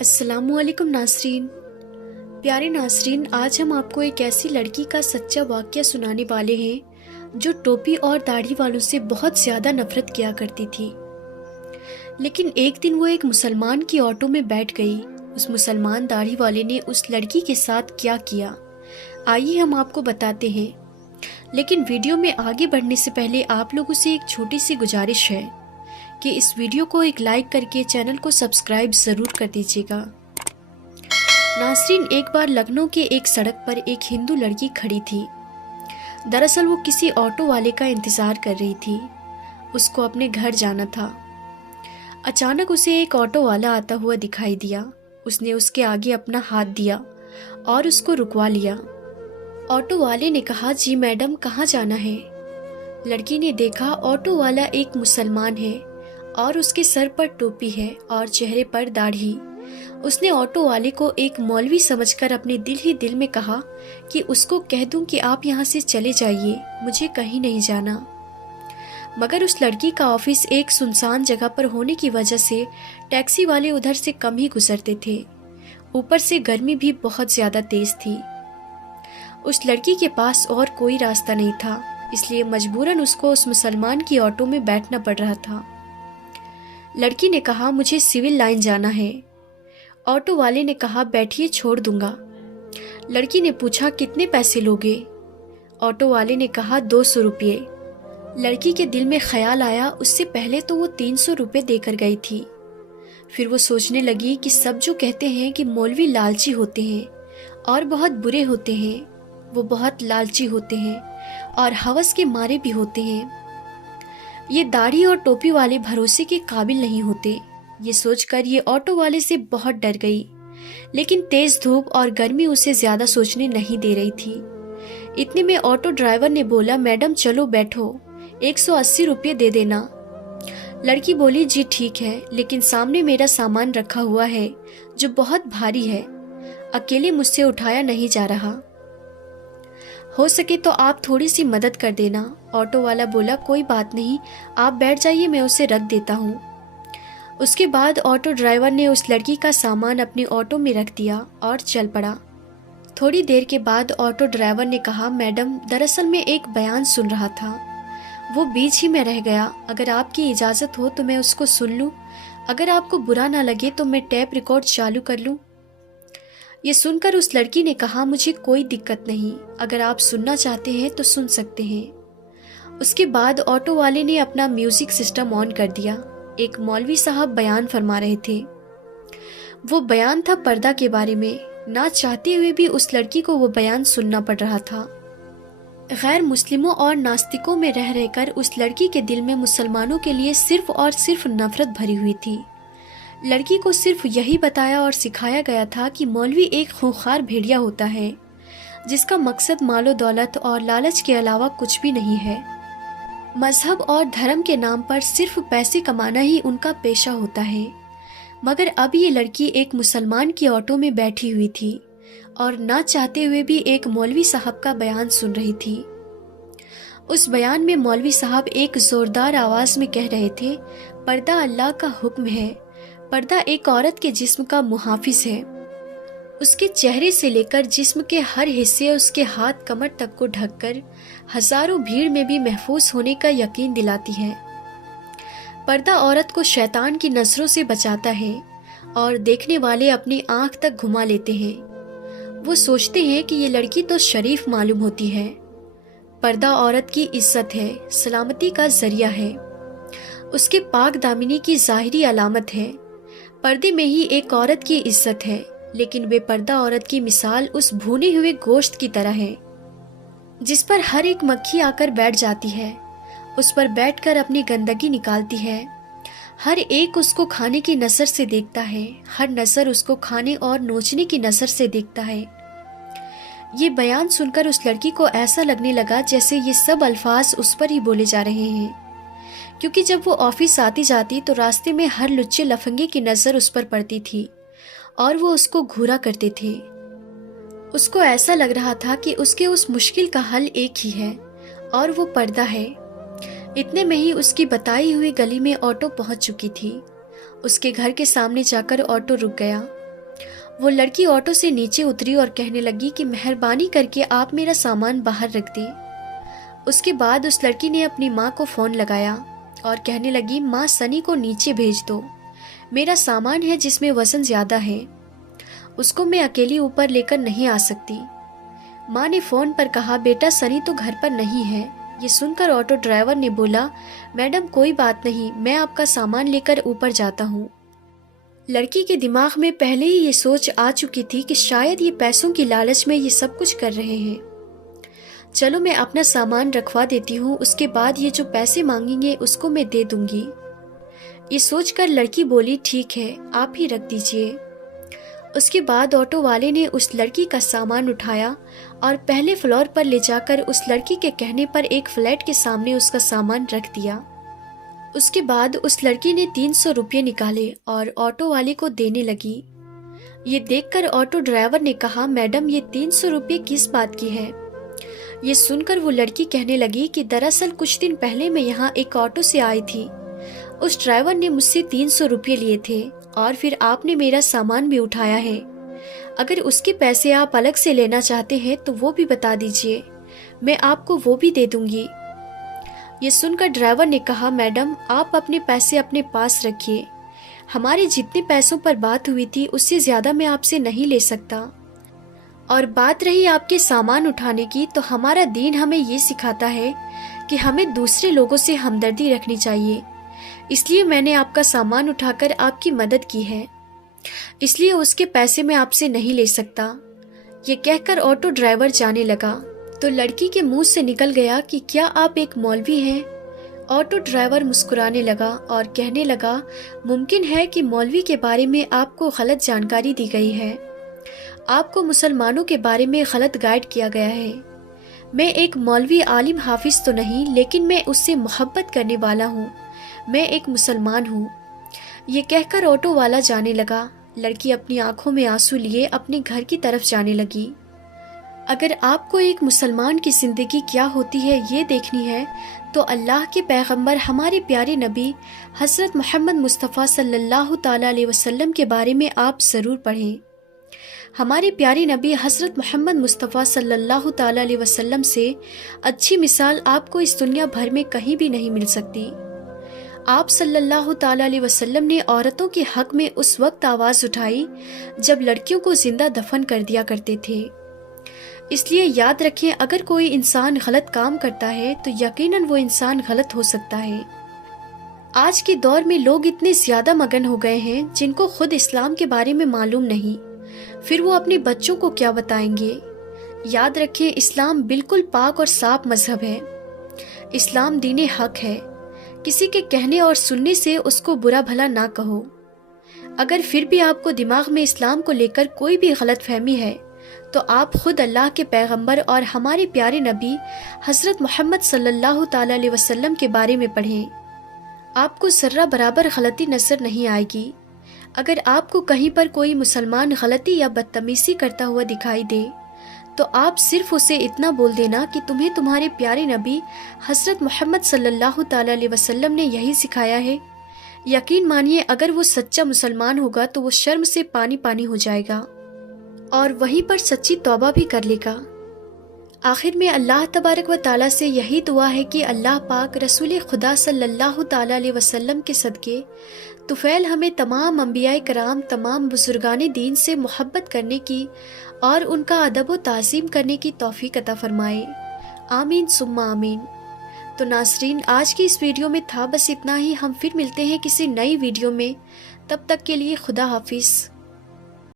अस्सलामु अलैकुम नाज़रीन। प्यारे नाज़रीन, आज हम आपको एक ऐसी लड़की का सच्चा वाक़या सुनाने वाले हैं जो टोपी और दाढ़ी वालों से बहुत ज़्यादा नफ़रत किया करती थी। लेकिन एक दिन वो एक मुसलमान की ऑटो में बैठ गई। उस मुसलमान दाढ़ी वाले ने उस लड़की के साथ क्या किया, आइए हम आपको बताते हैं। लेकिन वीडियो में आगे बढ़ने से पहले आप लोगों से एक छोटी सी गुजारिश है कि इस वीडियो को एक लाइक करके चैनल को सब्सक्राइब ज़रूर कर दीजिएगा। नाज़रीन, एक बार लखनऊ के एक सड़क पर एक हिंदू लड़की खड़ी थी। दरअसल वो किसी ऑटो वाले का इंतज़ार कर रही थी। उसको अपने घर जाना था। अचानक उसे एक ऑटो वाला आता हुआ दिखाई दिया। उसने उसके आगे अपना हाथ दिया और उसको रुकवा लिया। ऑटो वाले ने कहा, जी मैडम, कहाँ जाना है? लड़की ने देखा ऑटो वाला एक मुसलमान है और उसके सर पर टोपी है और चेहरे पर दाढ़ी। उसने ऑटो वाले को एक मौलवी समझकर अपने दिल ही दिल में कहा कि उसको कह दूं कि आप यहाँ से चले जाइए, मुझे कहीं नहीं जाना। मगर उस लड़की का ऑफिस एक सुनसान जगह पर होने की वजह से टैक्सी वाले उधर से कम ही गुजरते थे। ऊपर से गर्मी भी बहुत ज़्यादा तेज थी। उस लड़की के पास और कोई रास्ता नहीं था, इसलिए मजबूरन उसको उस मुसलमान की ऑटो में बैठना पड़ रहा था। लड़की ने कहा, मुझे सिविल लाइन जाना है। ऑटो वाले ने कहा, बैठिए, छोड़ दूंगा। लड़की ने पूछा, कितने पैसे लोगे? ऑटो वाले ने कहा, 200 रुपये। लड़की के दिल में ख्याल आया, उससे पहले तो वो 300 रुपये देकर गई थी। फिर वो सोचने लगी कि सब जो कहते हैं कि मौलवी लालची होते हैं और बहुत बुरे होते हैं, वो बहुत लालची होते हैं और हवस के मारे भी होते हैं। ये दाढ़ी और टोपी वाले भरोसे के काबिल नहीं होते। ये सोचकर ये ऑटो वाले से बहुत डर गई। लेकिन तेज धूप और गर्मी उसे ज्यादा सोचने नहीं दे रही थी। इतने में ऑटो ड्राइवर ने बोला, मैडम चलो बैठो, 180 रुपये दे देना। लड़की बोली, जी ठीक है, लेकिन सामने मेरा सामान रखा हुआ है जो बहुत भारी है, अकेले मुझसे उठाया नहीं जा रहा। हो सके तो आप थोड़ी सी मदद कर देना। ऑटो वाला बोला, कोई बात नहीं, आप बैठ जाइए, मैं उसे रख देता हूँ। उसके बाद ऑटो ड्राइवर ने उस लड़की का सामान अपने ऑटो में रख दिया और चल पड़ा। थोड़ी देर के बाद ऑटो ड्राइवर ने कहा, मैडम, दरअसल मैं एक बयान सुन रहा था, वो बीच ही में रह गया। अगर आपकी इजाज़त हो तो मैं उसको सुन लूँ। अगर आपको बुरा ना लगे तो मैं टेप रिकॉर्ड चालू कर लूँ। ये सुनकर उस लड़की ने कहा, मुझे कोई दिक्कत नहीं, अगर आप सुनना चाहते हैं तो सुन सकते हैं। उसके बाद ऑटो वाले ने अपना म्यूजिक सिस्टम ऑन कर दिया। एक मौलवी साहब बयान फरमा रहे थे। वो बयान था पर्दा के बारे में। ना चाहते हुए भी उस लड़की को वो बयान सुनना पड़ रहा था। गैर मुस्लिमों और नास्तिकों में रह रहकर उस लड़की के दिल में मुसलमानों के लिए सिर्फ और सिर्फ नफरत भरी हुई थी। लड़की को सिर्फ यही बताया और सिखाया गया था कि मौलवी एक खूंखार भेड़िया होता है जिसका मकसद मालो दौलत और लालच के अलावा कुछ भी नहीं है। मजहब और धर्म के नाम पर सिर्फ पैसे कमाना ही उनका पेशा होता है। मगर अब ये लड़की एक मुसलमान की ऑटो में बैठी हुई थी और ना चाहते हुए भी एक मौलवी साहब का बयान सुन रही थी। उस बयान में मौलवी साहब एक जोरदार आवाज में कह रहे थे, पर्दा अल्लाह का हुक्म है। पर्दा एक औरत के जिस्म का मुहाफिज है। उसके चेहरे से लेकर जिस्म के हर हिस्से उसके हाथ कमर तक को ढककर हजारों भीड़ में भी महफूज होने का यकीन दिलाती है। पर्दा औरत को शैतान की नजरों से बचाता है और देखने वाले अपनी आंख तक घुमा लेते हैं। वो सोचते हैं कि ये लड़की तो शरीफ मालूम होती है। पर्दा औरत की इज्जत है, सलामती का जरिया है, उसके पाक दामिनी की जाहिरी अलामत है। पर्दे में ही एक औरत की इज्जत है, लेकिन बेपर्दा औरत की मिसाल उस भुने हुए गोश्त की तरह है जिस पर हर एक मक्खी आकर बैठ जाती है। उस पर बैठकर अपनी गंदगी निकालती है। हर एक उसको खाने की नजर से देखता है, हर नजर उसको खाने और नोचने की नजर से देखता है। ये बयान सुनकर उस लड़की को ऐसा लगने लगा जैसे ये सब अल्फाज उस पर ही बोले जा रहे हैं, क्योंकि जब वो ऑफिस आती जाती तो रास्ते में हर लुच्चे लफंगे की नज़र उस पर पड़ती थी और वो उसको घूरा करते थे। उसको ऐसा लग रहा था कि उसके उस मुश्किल का हल एक ही है और वो पर्दा है। इतने में ही उसकी बताई हुई गली में ऑटो पहुंच चुकी थी। उसके घर के सामने जाकर ऑटो रुक गया। وہ لڑکی آٹو سے نیچے اتری اور کہنے لگی کہ مہربانی کر کے آپ میرا سامان باہر رکھ دیں۔ اس کے بعد اس لڑکی نے اپنی ماں کو فون لگایا اور کہنے لگی ماں سنی کو نیچے بھیج دو، میرا سامان ہے جس میں وزن زیادہ ہے، اس کو میں اکیلی اوپر لے کر نہیں آ سکتی۔ ماں نے فون پر کہا بیٹا سنی تو گھر پر نہیں ہے۔ یہ سن کر آٹو ڈرائیور نے بولا میڈم کوئی بات نہیں، میں آپ کا سامان لے کر اوپر جاتا ہوں۔ لڑکی کے دماغ میں پہلے ہی یہ سوچ آ چکی تھی کہ شاید یہ پیسوں کی لالچ میں یہ سب کچھ کر رہے ہیں۔ چلو میں اپنا سامان رکھوا دیتی ہوں، اس کے بعد یہ جو پیسے مانگیں گے اس کو میں دے دوں گی۔ یہ سوچ کر لڑکی بولی ٹھیک ہے آپ ہی رکھ دیجئے۔ اس کے بعد آٹو والے نے اس لڑکی کا سامان اٹھایا اور پہلے فلور پر لے جا کر اس لڑکی کے کہنے پر ایک فلیٹ کے سامنے اس کا سامان رکھ دیا۔ اس کے بعد اس لڑکی نے 300 روپے نکالے اور آٹو والے کو دینے لگی۔ یہ دیکھ کر آٹو ڈرائیور نے کہا میڈم یہ 300 روپے کس بات کی ہے؟ یہ سن کر وہ لڑکی کہنے لگی کہ دراصل کچھ دن پہلے میں یہاں ایک آٹو سے آئی تھی، اس ڈرائیور نے مجھ سے 300 روپے لیے تھے اور پھر آپ نے میرا سامان بھی اٹھایا ہے، اگر اس کے پیسے آپ الگ سے لینا چاہتے ہیں تو وہ بھی بتا دیجئے، میں آپ کو وہ بھی دے دوں گی۔ یہ سن کر ڈرائیور نے کہا میڈم آپ اپنے پیسے اپنے پاس رکھیے، ہمارے جتنے پیسوں پر بات ہوئی تھی اس سے زیادہ میں آپ سے نہیں لے سکتا، اور بات رہی آپ کے سامان اٹھانے کی تو ہمارا دین ہمیں یہ سکھاتا ہے کہ ہمیں دوسرے لوگوں سے ہمدردی رکھنی چاہیے، اس لیے میں نے آپ کا سامان اٹھا کر آپ کی مدد کی ہے، اس لیے اس کے پیسے میں آپ سے نہیں لے سکتا۔ یہ کہہ کر آٹو ڈرائیور جانے لگا تو لڑکی کے منہ سے نکل گیا کہ کیا آپ ایک مولوی ہیں؟ آٹو ڈرائیور مسکرانے لگا اور کہنے لگا ممکن ہے کہ مولوی کے بارے میں آپ کو غلط جانکاری دی گئی ہے، آپ کو مسلمانوں کے بارے میں غلط گائیڈ کیا گیا ہے، میں ایک مولوی عالم حافظ تو نہیں لیکن میں اس سے محبت کرنے والا ہوں، میں ایک مسلمان ہوں۔ یہ کہہ کر آٹو والا جانے لگا۔ لڑکی اپنی آنکھوں میں آنسو لیے اپنے گھر کی طرف جانے لگی۔ اگر آپ کو ایک مسلمان کی زندگی کیا ہوتی ہے یہ دیکھنی ہے تو اللہ کے پیغمبر ہمارے پیارے نبی حضرت محمد مصطفیٰ صلی اللہ تعالیٰ علیہ وسلم کے بارے میں آپ ضرور پڑھیں۔ ہمارے پیارے نبی حضرت محمد مصطفیٰ صلی اللہ تعالیٰ علیہ وسلم سے اچھی مثال آپ کو اس دنیا بھر میں کہیں بھی نہیں مل سکتی۔ آپ صلی اللہ تعالیٰ علیہ وسلم نے عورتوں کے حق میں اس وقت آواز اٹھائی جب لڑکیوں کو زندہ دفن کر دیا کرتے تھے۔ اس لیے یاد رکھیں اگر کوئی انسان غلط کام کرتا ہے تو یقیناً وہ انسان غلط ہو سکتا ہے۔ آج کے دور میں لوگ اتنے زیادہ مگن ہو گئے ہیں جن کو خود اسلام کے بارے میں معلوم نہیں، پھر وہ اپنے بچوں کو کیا بتائیں گے؟ یاد رکھیں اسلام بالکل پاک اور صاف مذہب ہے، اسلام دین حق ہے، کسی کے کہنے اور سننے سے اس کو برا بھلا نہ کہو۔ اگر پھر بھی آپ کو دماغ میں اسلام کو لے کر کوئی بھی غلط فہمی ہے تو آپ خود اللہ کے پیغمبر اور ہمارے پیارے نبی حضرت محمد صلی اللہ تعالیٰ علیہ وسلم کے بارے میں پڑھیں، آپ کو ذرہ برابر غلطی نظر نہیں آئے گی۔ اگر آپ کو کہیں پر کوئی مسلمان غلطی یا بدتمیزی کرتا ہوا دکھائی دے تو آپ صرف اسے اتنا بول دینا کہ تمہیں تمہارے پیارے نبی حضرت محمد صلی اللہ تعالیٰ علیہ وسلم نے یہی سکھایا ہے۔ یقین مانیے اگر وہ سچا مسلمان ہوگا تو وہ شرم سے پانی پانی ہو جائے گا اور وہیں پر سچی توبہ بھی کر لے گا۔ آخر میں اللہ تبارک و تعالیٰ سے یہی دعا ہے کہ اللہ پاک رسول خدا صلی اللہ تعالیٰ علیہ وسلم کے صدقے طفیل ہمیں تمام انبیاء کرام، تمام بزرگان دین سے محبت کرنے کی اور ان کا ادب و تعظیم کرنے کی توفیق عطا فرمائے، آمین ثم آمین۔ تو ناظرین آج کی اس ویڈیو میں تھا بس اتنا ہی، ہم پھر ملتے ہیں کسی نئی ویڈیو میں، تب تک کے لیے خدا حافظ۔